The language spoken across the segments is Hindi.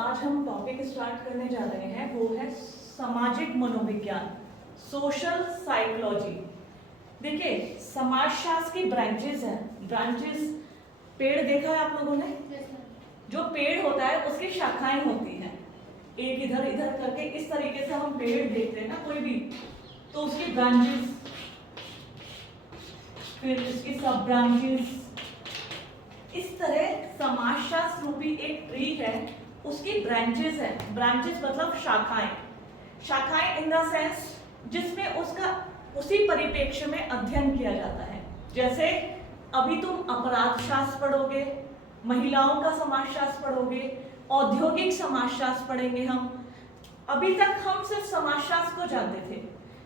आज हम टॉपिक स्टार्ट करने जा रहे हैं, वो है सामाजिक मनोविज्ञान, सोशल साइकोलॉजी। देखिए, समाजशास्त्र की ब्रांचेस हैं। ब्रांचेस, पेड़ देखा है आप लोगों ने? जो पेड़ होता है उसकी शाखाएं होती हैं, एक इधर इधर करके। इस तरीके से हम पेड़ देखते हैं ना, कोई भी, तो उसकी ब्रांचेस, फिर उसकी सब ब्रांचेस। इस तरह समाजशास्त्र रूपी एक ट्री है, उसकी ब्रांचेस है। ब्रांचेस मतलब शाखाएं। शाखाएं इन द सेंस जिसमें उसका उसी परिप्रेक्ष्य में अध्ययन किया जाता है। जैसे अभी तुम अपराध शास्त्र पढ़ोगे, महिलाओं का समाजशास्त्र पढ़ोगे, औद्योगिक समाजशास्त्र पढ़ेंगे हम। अभी तक हम सिर्फ समाजशास्त्र को जानते थे,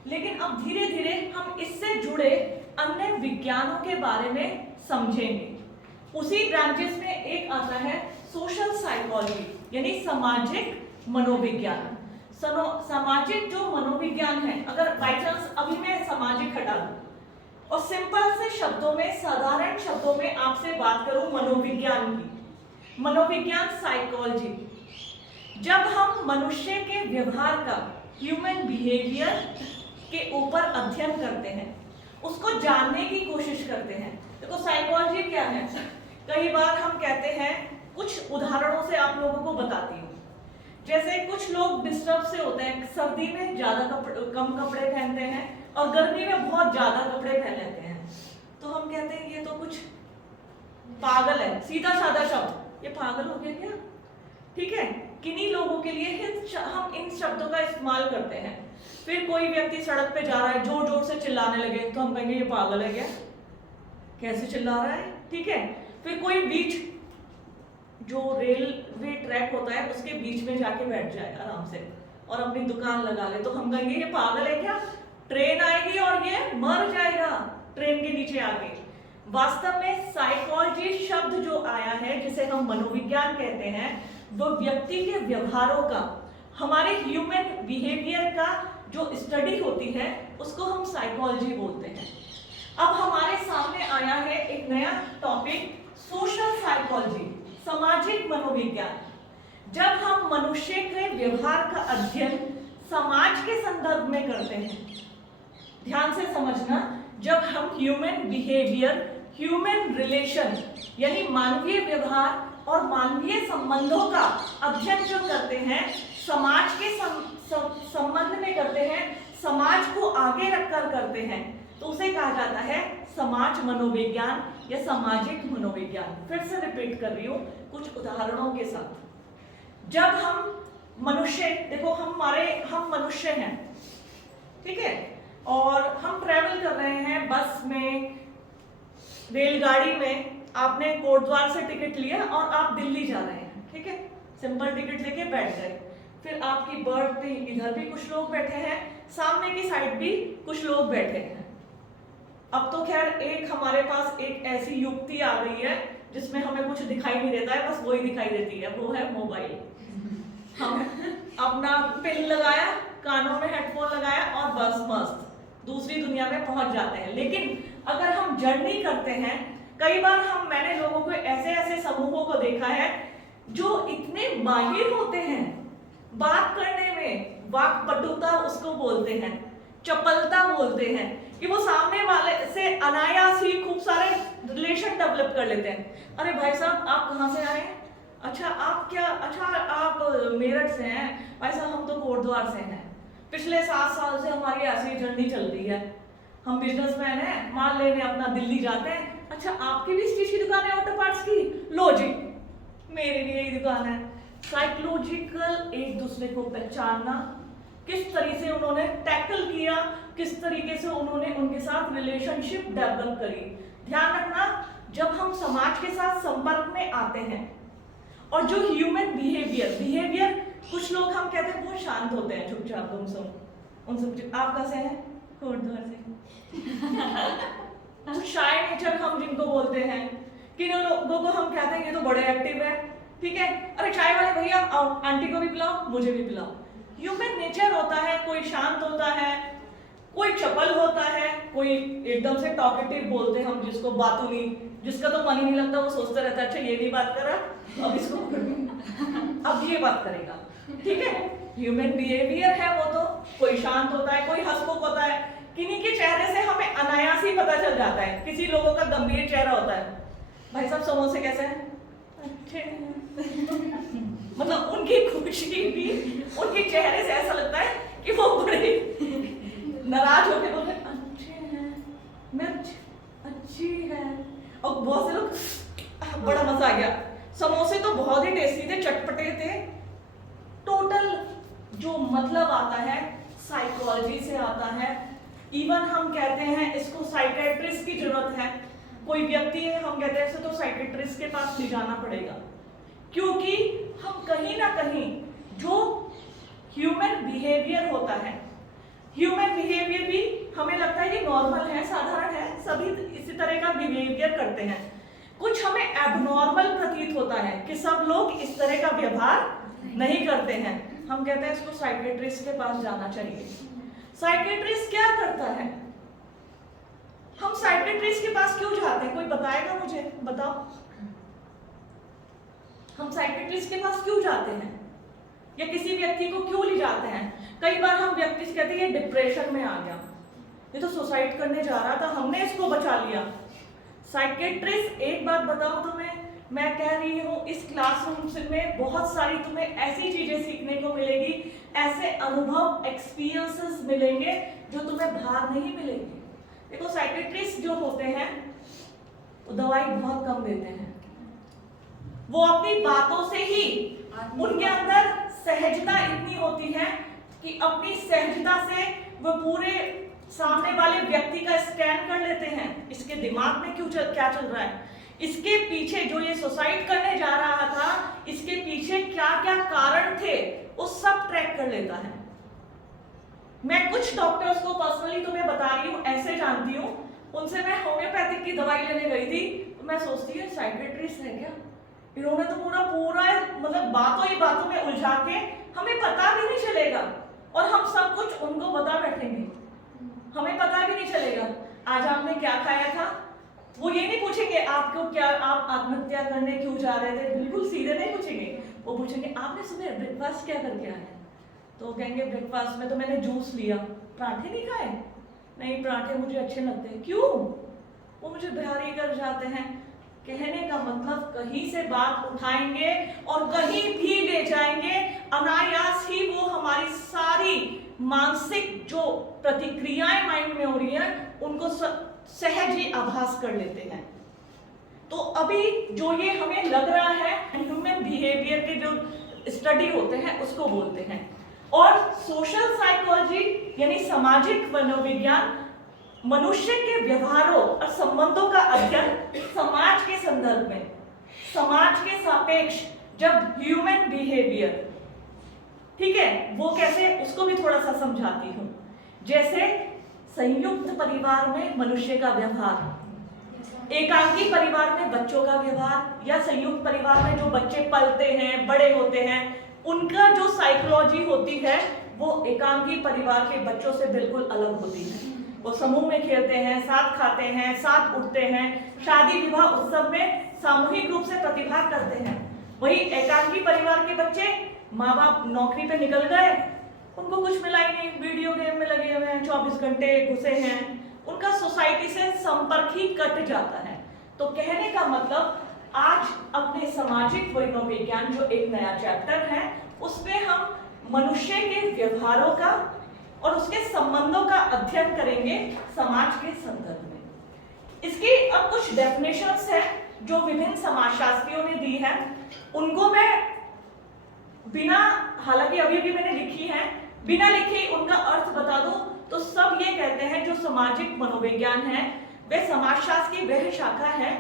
लेकिन अब धीरे धीरे हम इससे जुड़े अन्य विज्ञानों के बारे में समझेंगे। उसी ब्रांचेस में एक आता है सोशल साइकोलॉजी, यानी सामाजिक मनोविज्ञान। सामाजिक जो मनोविज्ञान है, अगर बाई चांस अभी मैं सामाजिक हटा दूं और सिंपल से शब्दों में, साधारण शब्दों में आपसे बात करूं मनोविज्ञान की, मनोविज्ञान साइकोलॉजी, जब हम मनुष्य के व्यवहार का, ह्यूमन बिहेवियर के ऊपर अध्ययन करते हैं, उसको जानने की कोशिश करते हैं। देखो साइकोलॉजी क्या है, कई बार हम कहते हैं, कुछ उदाहरणों से आप लोगों को बताती हूँ। जैसे कुछ लोग डिस्टर्ब से होते हैं, सर्दी में ज्यादा कम कपड़े पहनते हैं और गर्मी में बहुत ज्यादा कपड़े पहन लेते हैं, तो हम कहते हैं ये तो कुछ पागल है। सीधा साधा शब्द, ये पागल हो गया क्या? ठीक है, किन्हीं लोगों के लिए हम इन शब्दों का इस्तेमाल करते हैं। फिर कोई व्यक्ति सड़क पे जा रहा है, जोर जोर से चिल्लाने लगे, तो हम कहेंगे ये पागल है क्या, कैसे चिल्ला रहा है। ठीक है, फिर कोई बीच, जो रेलवे ट्रैक होता है उसके बीच में जाके बैठ जाए आराम से और अपनी दुकान लगा ले, तो हम कहेंगे ये पागल है क्या, ट्रेन आएगी और ये मर जाएगा ट्रेन के नीचे आके। वास्तव में साइकोलॉजी शब्द जो आया है, जिसे हम मनोविज्ञान कहते हैं, वो व्यक्ति के व्यवहारों का, हमारे ह्यूमन बिहेवियर का जो स्टडी होती है, उसको हम साइकोलॉजी बोलते हैं। अब हमारे सामने आया है एक नया टॉपिक, सोशल साइकोलॉजी, सामाजिक मनोविज्ञान। जब हम मनुष्य के व्यवहार का अध्ययन समाज के संदर्भ में करते हैं, ध्यान से समझना, जब हम ह्यूमन बिहेवियर, ह्यूमन रिलेशन, यानी मानवीय व्यवहार और मानवीय संबंधों का अध्ययन जो करते हैं, समाज के संबंध में करते हैं, समाज को आगे रखकर करते हैं, तो उसे कहा जाता है समाज मनोविज्ञान या सामाजिक मनोविज्ञान। फिर से रिपीट कर रही हूं कुछ उदाहरणों के साथ। जब हम मनुष्य, देखो हम मनुष्य हैं, ठीक है, और हम ट्रेवल कर रहे हैं बस में, रेलगाड़ी में। आपने कोटद्वार से टिकट लिया और आप दिल्ली जा रहे हैं, ठीक है, सिंपल टिकट लेके बैठ गए। फिर आपकी बर्थ पे इधर भी कुछ लोग बैठे हैं, सामने की साइड भी कुछ लोग बैठे हैं। अब तो खैर एक हमारे पास एक ऐसी युक्ति आ गई है जिसमें हमें कुछ दिखाई नहीं देता है, बस वही दिखाई देती है, वो है मोबाइल। हम अपना पिन लगाया, कानों में हेडफोन लगाया और बस मस्त दूसरी दुनिया में पहुंच जाते हैं। लेकिन अगर हम जर्नी करते हैं, कई बार मैंने लोगों को ऐसे समूहों को देखा है जो इतने माहिर होते हैं बात करने में, वाक्पटुता उसको बोलते हैं, चपलता बोलते हैं, कि वो सामने वाले से अनायास ही खूब सारे रिलेशन डेवलप कर लेते हैं। अरे भाई साहब, आप कहाँ से आए हैं? अच्छा आप मेरठ से हैं? भाई साहब हम तो कोटद्वार से हैं, पिछले 7 साल से हमारी ऐसी जर्नी चल रही है, हम बिजनेसमैन हैं, माल लेने अपना दिल्ली जाते हैं। अच्छा आपकी भी इस चीज की दुकान है ऑटो पार्ट्स की? लो जी, मेरी भी यही दुकान है। साइकोलॉजिकल एक दूसरे को पहचानना, किस तरीके से उन्होंने टैकल किया, किस तरीके से उन्होंने उनके साथ रिलेशनशिप डेवलप करी। ध्यान रखना, जब हम समाज के साथ संपर्क में आते हैं और जो ह्यूमन बिहेवियर, कुछ लोग हम कहते हैं बहुत शांत होते हैं, चुपचाप, उनसे आप कैसे हैं? कोटद्वार से। शाय नेचर हम जिनको बोलते हैं, किन लोगों को हम कहते हैं ये तो बड़े एक्टिव है, ठीक है, अरे चाय वाले भैया आओ, आंटी को भी पिलाओ, मुझे भी पिलाओ। ह्यूमन नेचर होता है, कोई शांत होता है, कोई चपल होता है, कोई एकदम से टॉकेटिव बोलते हैं हम जिसको, बातूनी, जिसका तो मन ही नहीं लगता वो सोचता रहता है अच्छा ये नहीं बात कर रहा, अब इसको अब ये बात करेगा, ठीक है। ह्यूमन बिहेवियर है वो, तो कोई शांत होता है, कोई हंसमुख होता है, किन्हीं के चेहरे से हमें अनायास ही पता चल जाता है। किसी लोगों का गंभीर चेहरा होता है, भाई साहब समोसे कैसे हैं, अच्छे मतलब उनकी खुशी भी उनके चेहरे से ऐसा लगता है कि वो बड़े नाराज होकर बोलते हैं अच्छे हैं, मिर्च अच्छी है। और बहुत से लोग बड़ा मजा आ गया, समोसे तो बहुत ही टेस्टी थे, चटपटे थे। टोटल जो मतलब आता है साइकोलॉजी से आता है। इवन हम कहते हैं इसको साइकेट्रिस्ट की जरूरत है। कोई व्यक्ति है, हम कहते हैं इसे तो साइकेट्रिस्ट के पास ले जाना पड़ेगा, क्योंकि हम कहीं ना कहीं जो ह्यूमन बिहेवियर होता है, ह्यूमन बिहेवियर भी हमें लगता है कि नॉर्मल है, साधारण है, सभी इसी तरह का बिहेवियर करते हैं। कुछ हमें एबनॉर्मल प्रतीत होता है कि सब लोग इस तरह का व्यवहार नहीं करते हैं। हम कहते हैं इसको साइकेट्रिस्ट के पास जाना चाहिए। साइकेट्रिस्ट क्या करता है? हम साइकेट्रिस्ट के पास क्यों जाते हैं? कोई बताएगा मुझे? बताओ, हम साइकेट्रिस्ट के पास क्यों जाते हैं या किसी व्यक्ति को क्यों ले जाते हैं? कई बार हम व्यक्ति से कहते हैं ये डिप्रेशन में आ गया, ये तो सुसाइड करने जा रहा था, हमने इसको बचा लिया। साइकेट्रिस्ट, एक बात बताऊं तुम्हें, मैं कह रही हूं इस क्लासरूम में बहुत सारी तुम्हें ऐसी चीजें सीखने को मिलेगी, ऐसे अनुभव, एक्सपीरियंसेस मिलेंगे जो तुम्हें बाहर नहीं मिलेंगे। देखो साइकेट्रिस्ट जो होते हैं वो दवाई बहुत कम देते हैं, वो अपनी बातों से ही, उनके अंदर सहजता इतनी होती है कि अपनी सहजता से वो पूरे सामने वाले व्यक्ति का स्कैन कर लेते हैं, इसके दिमाग में क्या चल रहा है, इसके पीछे जो ये सुसाइड करने जा रहा था इसके पीछे क्या क्या कारण थे, वो सब ट्रैक कर लेता है। मैं कुछ डॉक्टर्स को पर्सनली तुम्हें बता रही हूँ, ऐसे जानती हूँ, उनसे मैं होम्योपैथिक की दवाई लेने गई थी, तो मैं सोचती हूँ साइकेट्रिस्ट है क्या, इन्होंने तो पूरा मतलब बातों ही बातों में उलझा के हमें पता भी नहीं चलेगा और हम सब कुछ उनको बता बैठेंगे, हमें पता भी नहीं चलेगा आज आपने क्या खाया था। वो ये नहीं पूछेंगे आपको क्या, आप आत्महत्या करने क्यों जा रहे थे, बिल्कुल सीधे नहीं पूछेंगे। वो पूछेंगे आपने सुबह ब्रेकफास्ट क्या करके आए, तो कहेंगे ब्रेकफास्ट में तो मैंने जूस लिया, पराठे नहीं खाए, नहीं पराठे मुझे अच्छे लगते हैं, क्यों, वो मुझे भारी कर जाते हैं। कहने का मतलब कहीं से बात उठाएंगे और कहीं भी ले जाएंगे, अनायास ही वो हमारी सारी मानसिक जो प्रतिक्रियाएं माइंड में हो रही है उनको सहज ही आभास कर लेते हैं। तो अभी जो ये हमें लग रहा है ह्यूमन बिहेवियर के जो स्टडी होते हैं उसको बोलते हैं। और सोशल साइकोलॉजी यानी सामाजिक मनोविज्ञान मनुष्य के व्यवहारों और संबंधों का अध्ययन समाज के संदर्भ में, समाज के सापेक्ष जब ह्यूमन बिहेवियर, ठीक है, वो कैसे, उसको भी थोड़ा सा समझाती हूं। जैसे संयुक्त परिवार में मनुष्य का व्यवहार, एकांकी परिवार में बच्चों का व्यवहार, या संयुक्त परिवार में जो बच्चे पलते हैं, बड़े होते हैं, उनका जो साइकोलॉजी होती है वो एकांकी परिवार के बच्चों से बिल्कुल अलग होती है। वो समूह में खेलते हैं, साथ खाते हैं, साथ उठते हैं, शादी विवाह उत्सव में सामूहिक रूप से प्रतिभाग करते हैं। वही एकांकी परिवार के बच्चे, माँ बाप नौकरी पे निकल गए, उनको कुछ मिला ही नहीं, वीडियो गेम में लगे हुए हैं, 24 घंटे घुसे हैं, उनका सोसाइटी से संपर्क ही कट जाता है। तो कहने का मतलब आज अपने सामाजिक मनोविज्ञान जो एक नया चैप्टर है उसमें हम मनुष्य के व्यवहारों का और उसके संबंधों का अध्ययन करेंगे समाज के संदर्भ में। इसकी अब कुछ डेफिनेशंस हैं जो विभिन्न समाजशास्त्रियों ने दी है, उनको मैं बिना, हालांकि अभी भी मैंने लिखी है, बिना लिखे उनका अर्थ बता दूं तो सब ये कहते हैं जो सामाजिक मनोविज्ञान है वह समाजशास्त्र की वह शाखा है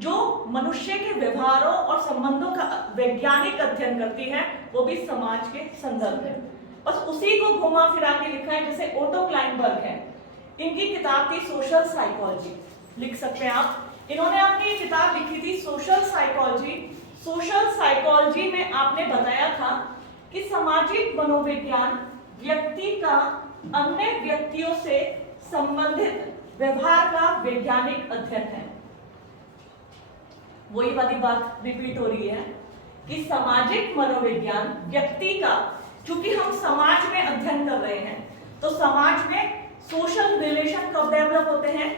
जो मनुष्य के व्यवहारों और संबंधों का वैज्ञानिक अध्ययन करती है, वो भी समाज के संदर्भ में। बस उसी को घुमा फिरा के लिखा है, जैसे ओटो क्लाइनबर्ग है, इनकी किताब थी सोशल साइकोलॉजी, लिख सकते हैं आप। इन्होंने अपनी किताब लिखी थी सोशल साइकोलॉजी। सोशल साइकोलॉजी में आपने बताया था कि सामाजिक मनोविज्ञान व्यक्ति का अन्य व्यक्तियों से संबंधित व्यवहार का वैज्ञानिक अध्ययन है। वही वाली बात रिपीट हो रही है कि सामाजिक मनोविज्ञान व्यक्ति का, क्योंकि हम समाज में अध्ययन कर रहे हैं, तो समाज में सोशल रिलेशन कब डेवलप होते हैं?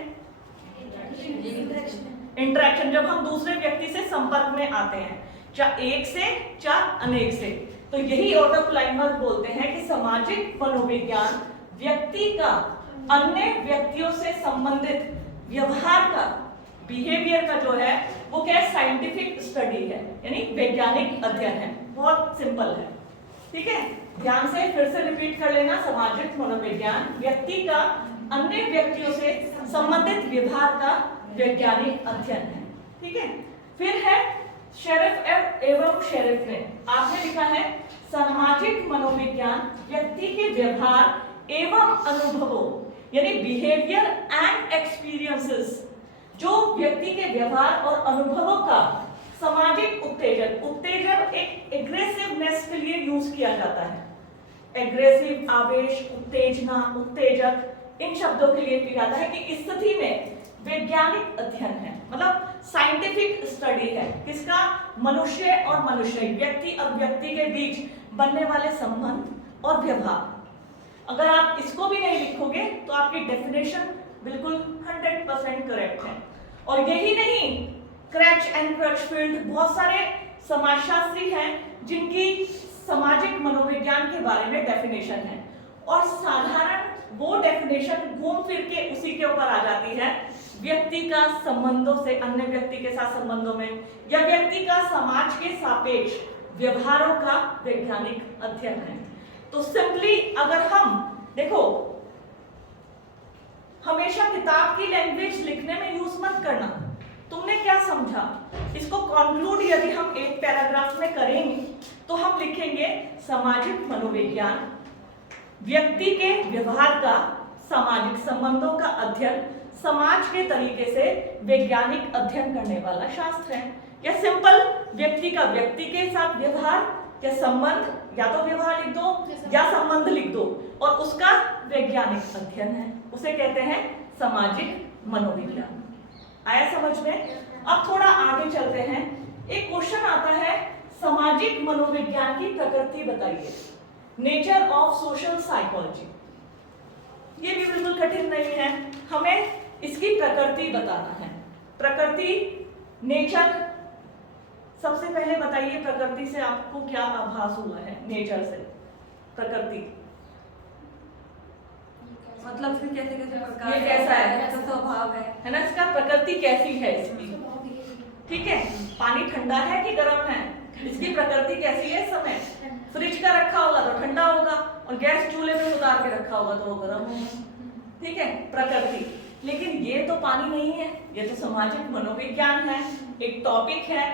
इंटरेक्शन, जब हम दूसरे व्यक्ति से संपर्क में आते हैं, चाहे एक से चाहे अनेक से। तो यही ऑटो क्लाइमर बोलते हैं कि सामाजिक मनोविज्ञान व्यक्ति का अन्य व्यक्तियों से संबंधित व्यवहार का, बिहेवियर का जो है वो क्या है? साइंटिफिक स्टडी है, यानी वैज्ञानिक अध्ययन है। बहुत सिंपल है, ठीक है। ध्यान से फिर से रिपीट कर लेना, सामाजिक मनोविज्ञान व्यक्ति का अन्य व्यक्तियों से संबंधित व्यवहार का वैज्ञानिक अध्ययन है, ठीक है। फिर है शेरिफ एवं शेरिफ ने, आपने लिखा है सामाजिक मनोविज्ञान व्यक्ति के व्यवहार एवं अनुभवों, यानी बिहेवियर एंड एक्सपीरियंसेस, जो व्यक्ति के व्यवहार और अनुभवों का सामाजिक उत्तेजन, उत्तेजन एक एग्रेसिवनेस के लिए यूज किया जाता है। एग्रेसिव, आवेश, उत्तेजना, उत्तेजक, इन शब्दों के लिए किया जाता है कि स्थिति में वैज्ञानिक अध्ययन है, मतलब साइंटिफिक स्टडी है। किसका? मनुष्य और मनुष्य, व्यक्ति और व्यक्ति के बीच बनने वाले संबंध और व्यवहार। अगर आप इसको भी नहीं लिखोगे तो आपकी डेफिनेशन बिल्कुल 100% करेक्ट है। और यही नहीं, क्रैच एंड क्रचफील्ड, बहुत सारे समाजशास्त्री हैं जिनकी सामाजिक मनोविज्ञान के बारे में डेफिनेशन है, और साधारण वो डेफिनेशन घूम फिर के उसी के ऊपर आ जाती है, व्यक्ति का संबंधों से अन्य व्यक्ति के साथ संबंधों में, या व्यक्ति का समाज के सापेक्ष व्यवहारों का वैज्ञानिक अध्ययन है। तो सिंपली अगर हम देखो, हमेशा किताब की लैंग्वेज लिखने में यूज मत करना। तुमने क्या समझा, इसको कंक्लूड यदि हम एक पैराग्राफ में करेंगे तो हम लिखेंगे सामाजिक मनोविज्ञान व्यक्ति के व्यवहार का, सामाजिक संबंधों का अध्ययन, समाज के तरीके से वैज्ञानिक अध्ययन करने वाला शास्त्र है। या सिंपल व्यक्ति का व्यक्ति के साथ व्यवहार या संबंध, या तो व्यवहार लिख दो या संबंध लिख दो, और उसका वैज्ञानिक अध्ययन है, उसे कहते हैं सामाजिक मनोविज्ञान। आया समझ में? अब थोड़ा आगे चलते हैं। एक क्वेश्चन आता है, सामाजिक मनोविज्ञान की प्रकृति बताइए, नेचर ऑफ सोशल साइकोलॉजी। ये भी बिल्कुल कठिन नहीं है, हमें इसकी प्रकृति बताना है। प्रकृति, नेचर, सबसे पहले बताइए प्रकृति से आपको क्या आभास हुआ है? नेचर से प्रकृति मतलब फिर कैसे कैसे प्रकार, ये कैसा है? कैसा स्वभाव है ना, इसका प्रकृति कैसी है इसकी, ठीक है। पानी ठंडा है कि गर्म है, इसकी प्रकृति कैसी है? इस समय फ्रिज का रखा होगा तो ठंडा होगा, और गैस चूल्हे में उतार के रखा होगा तो वो गर्म होगा, ठीक है, प्रकृति। लेकिन ये तो पानी नहीं है, ये तो सामाजिक मनोविज्ञान है, एक टॉपिक है,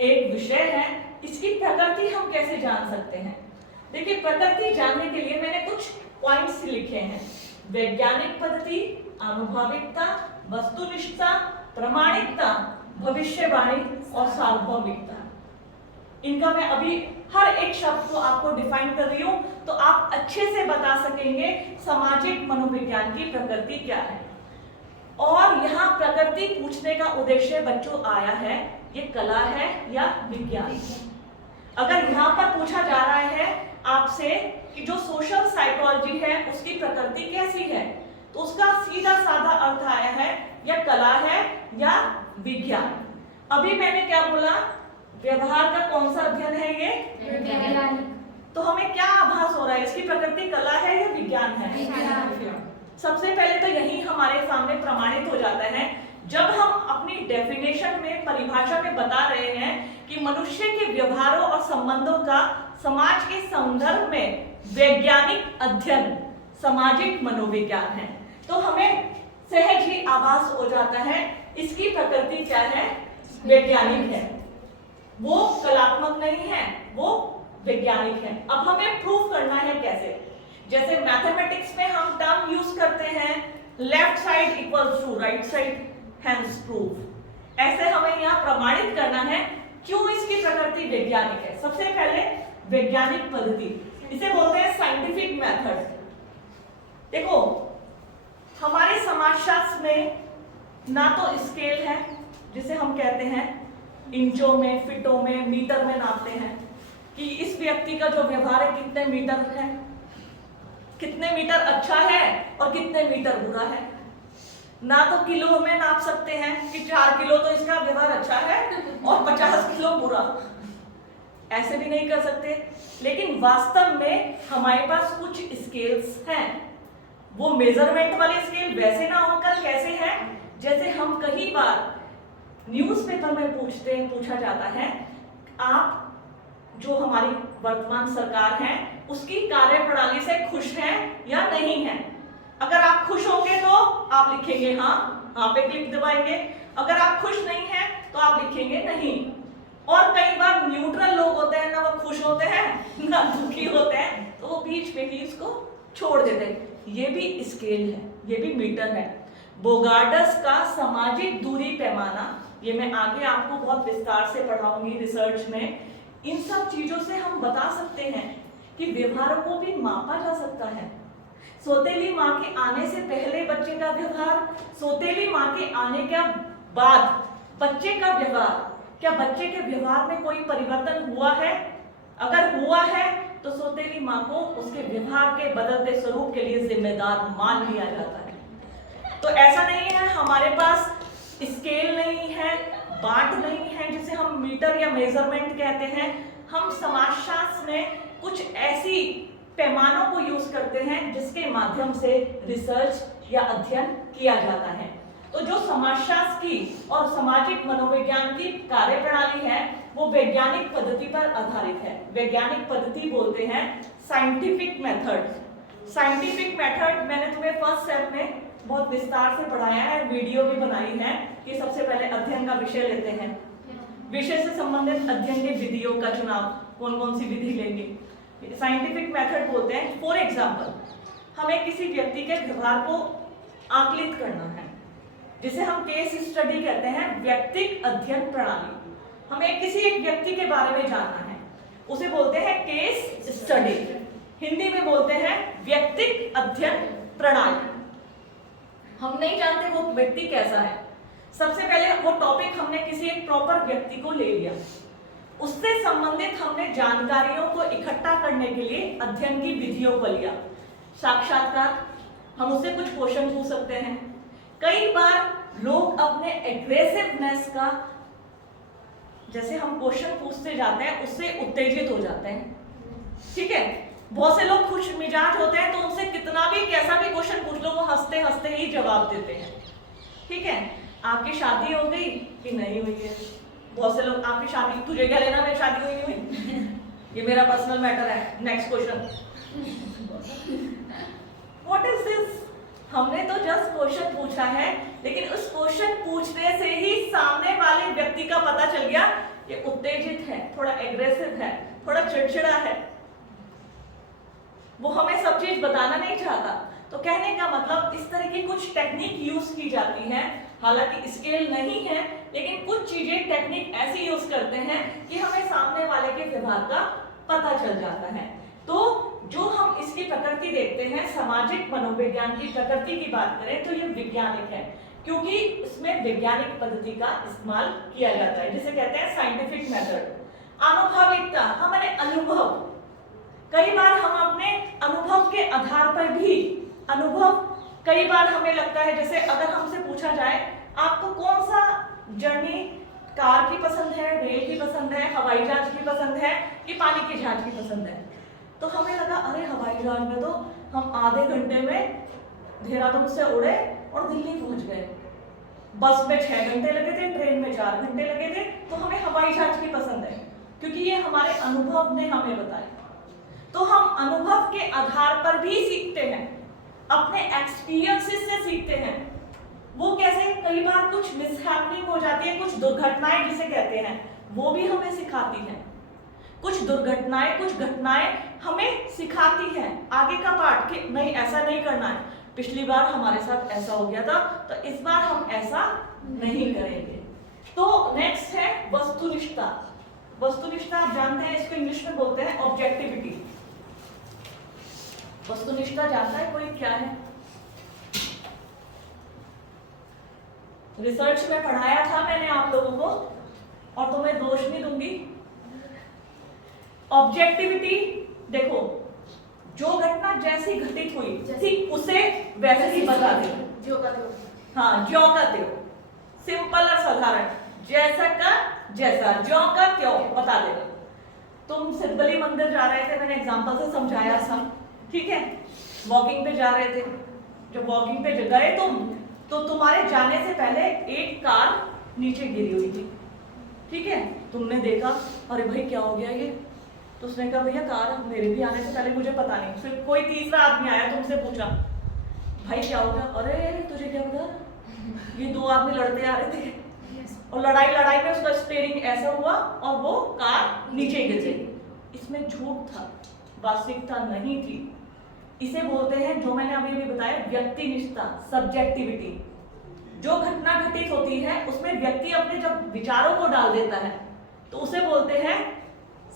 एक विषय है। इसकी प्रकृति हम कैसे जान सकते हैं? देखिए, प्रकृति जानने के लिए मैंने कुछ पॉइंट्स लिखे हैं। वैज्ञानिक पद्धति, आनुभाविकता, वस्तुनिष्ठता, प्रामाणिकता, भविष्यवाणी और सार्वभौमिकता। इनका मैं अभी हर एक शब्द को आपको डिफाइन कर रही हूं, तो आप अच्छे से बता सकेंगे सामाजिक मनोविज्ञान की प्रकृति क्या है। और यहाँ प्रकृति पूछने का उद्देश्य बच्चों आया है, ये कला है या विज्ञान है। अगर यहाँ पर पूछा जा रहा है आपसे कि जो सोशल साइकोलॉजी है उसकी प्रकृति कैसी है, तो उसका सीधा साधा अर्थ आया है या कला है या विज्ञान। अभी मैंने क्या बोला? व्यवहार का कौन सा अध्ययन है ये? वैज्ञानिक। तो हमें क्या आभास हो रहा है, इसकी प्रकृति कला है या विज्ञान है? सबसे पहले तो यही हमारे सामने प्रमाणित हो जाता है जब हम अपनी डेफिनेशन में, परिभाषा में बता रहे हैं कि मनुष्य के व्यवहारों और संबंधों का समाज के संदर्भ में वैज्ञानिक अध्ययन सामाजिक मनोविज्ञान है, तो हमें सहज ही आभास हो जाता है इसकी प्रकृति क्या है? वैज्ञानिक है, वो कलात्मक नहीं है, वो वैज्ञानिक है। अब हमें प्रूफ करना है कैसे? जैसे मैथमेटिक्स में हम टर्म यूज करते हैं, left side equals to right side, hence proof. ऐसे हमें यहाँ प्रमाणित करना है क्यों इसकी प्रकृति वैज्ञानिक है। सबसे पहले वैज्ञानिक पद्धति, इसे बोलते हैं साइंटिफिक मेथड। देखो, हमारे समाजशास्त्र में ना तो स्केल है जिसे हम कहते हैं, इंचों में, फिटों में, मीटर में नापते हैं कि इस व्यक्ति का जो व्यवहार है कितने मीटर है, कितने मीटर अच्छा है और कितने मीटर बुरा है। ना तो किलो में नाप सकते हैं कि 4 किलो तो इसका व्यवहार अच्छा है और 50 किलो बुरा, ऐसे भी नहीं कर सकते। लेकिन वास्तव में हमारे पास कुछ स्केल्स हैं। वो मेजरमेंट वाले स्केल वैसे ना होकर कैसे हैं, जैसे हम कई बार न्यूज़पेपर में पूछा जाता है, आप जो हमारी वर्तमान सरकार है उसकी कार्यप्रणाली से खुश हैं या नहीं हैं। अगर आप खुश होंगे तो आप लिखेंगे हाँ पे क्लिक दबाएंगे, अगर आप खुश नहीं हैं तो आप लिखेंगे नहीं। और कई बार न्यूट्रल लोग होते हैं, ना वो खुश होते हैं ना दुखी होते हैं, तो वो बीच में ही इसको छोड़ देते हैं। ये भी स्केल है, ये भी मीटर है। बोगार्डस का सामाजिक दूरी पैमाना, ये मैं आगे आपको बहुत विस्तार से पढ़ाऊंगी रिसर्च में। इन सब चीजों से हम बता सकते हैं कि व्यवहारों को भी मापा जा सकता है। सौतेली माँ के आने से पहले बच्चे का व्यवहार, सौतेली माँ के आने के बाद बच्चे का व्यवहार, क्या बच्चे के व्यवहार में कोई परिवर्तन हुआ है? अगर हुआ है तो सौतेली माँ को उसके व्यवहार के बदलते स्वरूप के लिए जिम्मेदार मान लिया जाता है। तो ऐसा नहीं है हमारे पास स्केल नहीं है, बाट नहीं है जिसे हम मीटर या मेजरमेंट कहते हैं। हम समाजशास्त्र में कुछ ऐसी पैमानों को यूज करते हैं जिसके माध्यम से रिसर्च या अध्ययन किया जाता है। तो जो समाजशास्त्र की और सामाजिक मनोविज्ञान की कार्यप्रणाली है वो वैज्ञानिक पद्धति पर आधारित है। वैज्ञानिक पद्धति बोलते हैं साइंटिफिक मेथड। साइंटिफिक मेथड मैंने तुम्हें फर्स्ट सेम में बहुत विस्तार से पढ़ाया है, वीडियो भी बनाई है कि सबसे पहले अध्ययन का विषय लेते हैं, विषय से संबंधित अध्ययन की विधियों का चुनाव, कौन कौन सी विधि लेंगे। साइंटिफिक मेथड बोलते हैं, फॉर एग्जाम्पल हमें किसी व्यक्ति के व्यवहार को आकलित करना है, जिसे हम केस स्टडी कहते हैं, व्यक्तिक अध्ययन प्रणाली। हमें किसी एक व्यक्ति के बारे में जानना है, उसे बोलते हैं केस स्टडी। हिंदी में बोलते हैं व्यक्तिक अध्ययन प्रणाली। हम नहीं जानते वो व्यक्ति कैसा है, सबसे पहले वो टॉपिक हमने किसी एक प्रॉपर व्यक्ति को ले लिया, उससे संबंधित हमने जानकारियों को इकट्ठा करने के लिए अध्ययन की विधियों को लिया। साक्षात्कार, हम उससे कुछ क्वेश्चन पूछ सकते हैं। कई बार लोग अपने एग्रेसिवनेस का, जैसे हम क्वेश्चन पूछते जाते हैं उससे उत्तेजित हो जाते हैं, ठीक है। बहुत से लोग खुश मिजाज होते हैं तो उनसे कितना भी कैसा भी क्वेश्चन पूछ लो वो हंसते हंसते ही जवाब देते हैं, ठीक है। आपकी शादी हो गई कि नहीं हुई है? बहुत से लोग, आपकी शादी, तुझे क्या लेना मेरी शादी हुई नहीं हुई, ये मेरा पर्सनल मैटर है। Next question, what is this? हमने तो जस्ट क्वेश्चन पूछा है, लेकिन उस क्वेश्चन पूछने से ही सामने वाले व्यक्ति का पता चल गया ये उत्तेजित है, थोड़ा एग्रेसिव है, थोड़ा चिड़चिड़ा है, वो हमें सब चीज बताना नहीं चाहता। तो कहने का मतलब इस तरह की कुछ टेक्निक यूज की जाती है, हालांकि स्केल नहीं है, लेकिन कुछ चीजें टेक्निक ऐसी यूज करते हैं कि हमें सामने वाले के व्यवहार का पता चल जाता है। तो जो हम इसकी प्रकृति देखते हैं, सामाजिक मनोविज्ञान की प्रकृति की बात करें तो ये वैज्ञानिक है, क्योंकि इसमें वैज्ञानिक पद्धति का इस्तेमाल किया जाता है, जिसे कहते हैं साइंटिफिक मेथड। अनुभविकता, हमारे अनुभव, कई बार हम अपने अनुभव के आधार पर भी, अनुभव कई बार हमें लगता है, जैसे अगर हमसे पूछा जाए आपको कौन सा जर्नी, कार की पसंद है, रेल की पसंद है, हवाई जहाज की पसंद है कि पानी के जहाज की पसंद है, तो हमें लगा अरे हवाई जहाज में तो हम आधे घंटे में देहरादून से उड़े और दिल्ली पहुंच गए, बस में 6 घंटे लगे थे, ट्रेन में 4 घंटे लगे थे, तो हमें हवाई जहाज की पसंद है, क्योंकि ये हमारे अनुभव ने हमें बताया। तो हम अनुभव के आधार पर भी सीखते हैं, अपने एक्सपीरियंसेस से सीखते हैं। वो कैसे? कई बार कुछ मिसहैपनिंग हो जाती है, कुछ दुर्घटनाएं जिसे कहते हैं, वो भी हमें सिखाती हैं। कुछ दुर्घटनाएं, कुछ घटनाएं हमें सिखाती हैं आगे का पाठ कि नहीं ऐसा नहीं करना है, पिछली बार हमारे साथ ऐसा हो गया था तो इस बार हम ऐसा नहीं करेंगे। तो नेक्स्ट है वस्तुनिष्ठता। वस्तुनिष्ठता आप जानते हैं, इसको इंग्लिश में बोलते हैं ऑब्जेक्टिविटी। वस्तुनिष्ठता जानता है कोई क्या है? रिसर्च में पढ़ाया था मैंने आप लोगों को और तुम्हें दोष नहीं दूंगी। ऑब्जेक्टिविटी, देखो जो घटना जैसी घटित हुई ठीक उसे वैसे ही बता दे। हाँ, ज्यों का त्यों, सिंपल और साधारण, जैसा का जैसा, ज्यों का त्यों बता दे। तुम सिद्धबली मंदिर जा रहे थे, मैंने एग्जांपल से समझाया था, ठीक है। वॉकिंग पे जा रहे थे, जब वॉकिंग पे गए तुम, तो तुम्हारे जाने से पहले एक कार नीचे गिरी हुई थी, ठीक है। तुमने देखा, अरे भाई क्या हो गया ये, तो उसने कहा भैया कार मेरे भी आने से पहले मुझे पता नहीं। फिर कोई तीसरा आदमी आया, तुमसे पूछा भाई क्या हो गया, अरे तुझे क्या पता, ये दो आदमी लड़ते आ रहे थे और लड़ाई में उसका स्टीयरिंग ऐसा हुआ और वो कार नीचे गिर गई। इसमें झूठ था, वास्तविकता नहीं थी। इसे बोलते हैं, जो मैंने अभी बताया, व्यक्तिनिष्ठता, सब्जेक्टिविटी। जो घटना घटित होती है उसमें व्यक्ति अपने जब विचारों को डाल देता है तो उसे बोलते हैं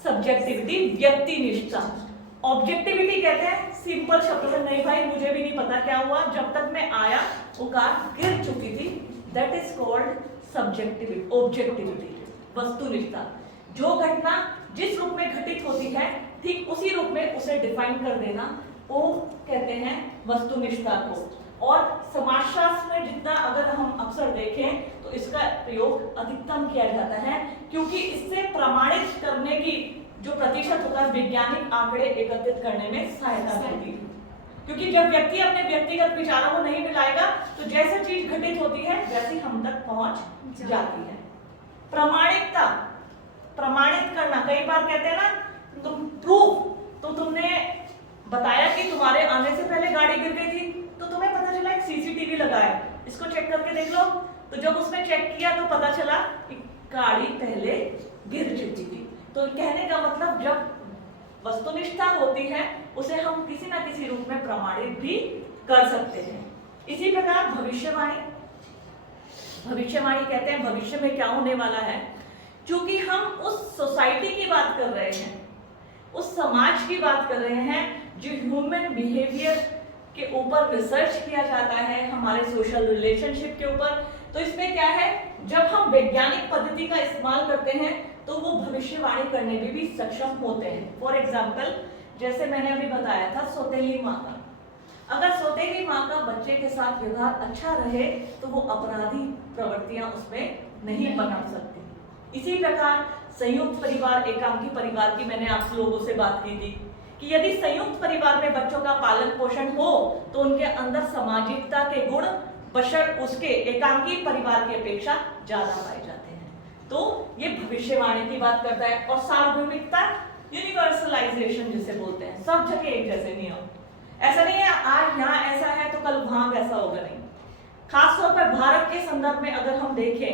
सब्जेक्टिविटी, व्यक्तिनिष्ठता। ऑब्जेक्टिविटी कहते हैं सिंपल शब्द से, नहीं भाई मुझे भी नहीं पता क्या हुआ, जब तक मैं आया वो कार गिर चुकी थी। That is called subjectivity, objectivity, वस्तुनिष्ठता। जो घटना जिस रूप में घटित होती है ठीक उसी रूप में उसे डिफाइन कर देना, वो कहते हैं वस्तुनिष्ठता को। और समाजशास्त्र में जितना अगर हम अक्सर देखें तो इसका प्रयोग अधिकतम किया जाता है, क्योंकि इससे प्रमाणित करने की जो प्रतिशत होता है, वैज्ञानिक आंकड़े एकत्रित करने में सहायता मिलती है। क्योंकि जब व्यक्ति अपने व्यक्तिगत विचारों को नहीं मिलाएगा तो जैसे चीज घटित होती है वैसी हम तक पहुंच जाती है। प्रमाणिकता, प्रमाणित करना, कई बार कहते हैं ना तुम प्रूफ, तो तुमने बताया कि तुम्हारे आने से पहले गाड़ी गिर गई थी, तो तुम्हें पता चला एक सीसीटीवी लगा है, इसको चेक करके देख लो। तो जब उसने चेक किया तो पता चला कि गाड़ी पहले गिर चुकी थी। तो कहने का मतलब जब वस्तुनिष्ठता होती है उसे हम किसी ना किसी रूप में प्रमाणित भी कर सकते हैं। इसी प्रकार भविष्यवाणी, भविष्यवाणी कहते हैं भविष्य में क्या होने वाला है। क्योंकि हम उस सोसाइटी की बात कर रहे हैं, उस समाज की बात कर रहे हैं जो ह्यूमन बिहेवियर के ऊपर रिसर्च किया जाता है, हमारे सोशल रिलेशनशिप के ऊपर। तो इसमें क्या है, जब हम वैज्ञानिक पद्धति का इस्तेमाल करते हैं तो वो भविष्यवाणी करने में भी सक्षम होते हैं। फॉर एग्जाम्पल, जैसे मैंने अभी बताया था सौतेली माँ का, अगर सौतेली माँ का बच्चे के साथ व्यवहार अच्छा रहे तो वो अपराधी प्रवृत्तियां उसमें नहीं बना सकती। इसी प्रकार संयुक्त परिवार, एकांकी परिवार की मैंने आप लोगों से बात की थी कि यदि संयुक्त परिवार में बच्चों का पालन पोषण हो तो उनके अंदर सामाजिकता के गुण बशर्ते उसके एकांकी परिवार की अपेक्षा ज्यादा पाए जाते हैं। तो ये भविष्यवाणी की बात करता है। और सार्वभौमिकता, यूनिवर्सलाइजेशन जिसे बोलते हैं, सब जगह एक जैसे नियम। ऐसा नहीं है आज यहाँ ऐसा है तो कल वहां वैसा होगा, नहीं। खासतौर पर भारत के संदर्भ में अगर हम देखें,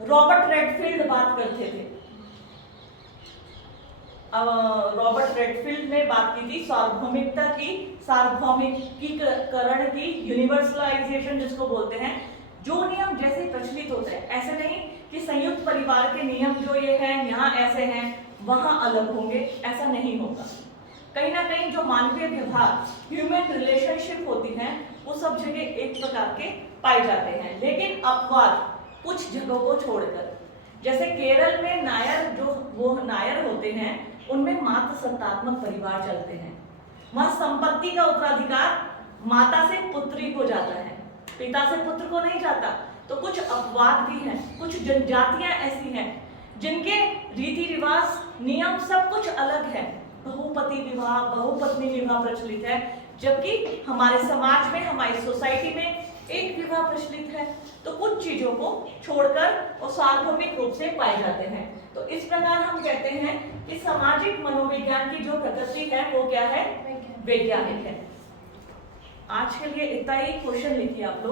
रॉबर्ट रेडफील्ड बात करते थे, रॉबर्ट रेडफील्ड ने बात की थी सार्वभौमिकता की, सार्वभौमिकीकरण की, यूनिवर्सलाइजेशन जिसको बोलते हैं। जो नियम जैसे प्रचलित होते हैं, ऐसे नहीं कि संयुक्त परिवार के नियम जो ये हैं यहाँ ऐसे हैं वहां अलग होंगे, ऐसा नहीं होगा। कहीं ना कहीं जो मानवीय व्यवहार, ह्यूमन रिलेशनशिप होती हैं, वो सब जगह एक प्रकार के पाए जाते हैं। लेकिन अपवाद कुछ जगहों को छोड़कर, जैसे केरल में नायर, जो वो नायर होते हैं उनमें मातृ सत्तात्मक परिवार चलते हैं। वहां संपत्ति का उत्तराधिकार माता से पुत्री को जाता है, पिता से पुत्र को नहीं जाता। तो कुछ अपवाद भी हैं, कुछ जनजातियां ऐसी हैं जिनके रीति रिवाज, नियम सब कुछ अलग है। बहुपति विवाह, बहुपत्नी विवाह प्रचलित है, जबकि हमारे समाज में, हमारी सोसाइटी में एक विवाह प्रचलित है। तो कुछ चीजों को छोड़कर वो सार्वभौमिक रूप से पाए जाते हैं। तो इस प्रकार हम कहते हैं कि सामाजिक मनोविज्ञान की जो प्रकृति है वो क्या है, वैज्ञानिक है। आज के लिए इतना ही। क्वेश्चन लिखिए आप लोग।